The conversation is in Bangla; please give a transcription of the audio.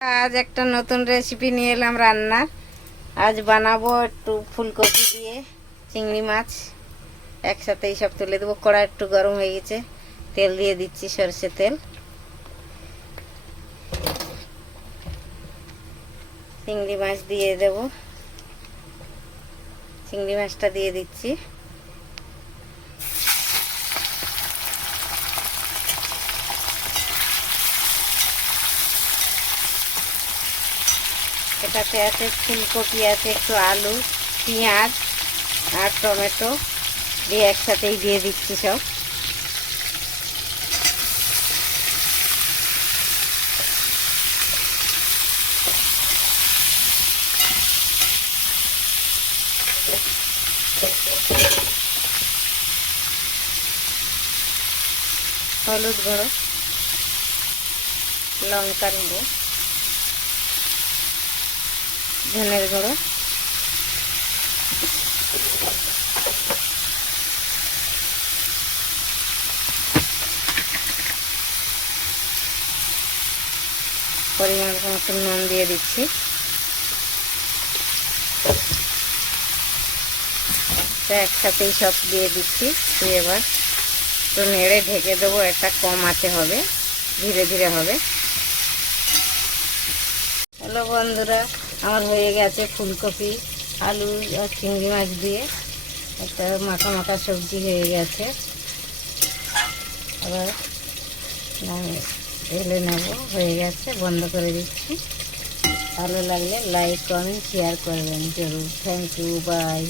আজ একটা নতুন রেসিপি নিয়ে এলাম রান্নার। আজ বানাবো একটু ফুলকপি দিয়ে চিংড়ি মাছ একসাথে সব তুলে দেবো। কড়া একটু গরম হয়ে গেছে, তেল দিয়ে দিচ্ছি, সরষে তেল। চিংড়ি মাছ দিয়ে দেব, চিংড়ি মাছটা দিয়ে দিচ্ছি। এটাতে আছে ফুলকপি, আছে একটু আলু, পেঁয়াজ আর টমেটো দিয়ে একসাথেই দিয়ে দিচ্ছি সব। হলুদ গুঁড়ো, লঙ্কার গুঁড়ো, ধনের গুঁড়ো, পরিমাণ মতো নুন দিয়ে দিচ্ছি। একসাথেই সব দিয়ে দিচ্ছি। এবার তো নেড়ে ঢেকে দেবো, এটা কম আঁচে হবে, ধীরে ধীরে হবে। হ্যালো বন্ধুরা, আমার হয়ে গেছে ফুলকপি, আলু আর চিংড়ি মাছ দিয়ে একটা মাখা মাখা সবজি হয়ে গেছে। আবার ঢেলে নেব, হয়ে গেছে, বন্ধ করে দিচ্ছি। ভালো লাগলে লাইক কমেন্ট শেয়ার করবেন জরুর। Thank you, by.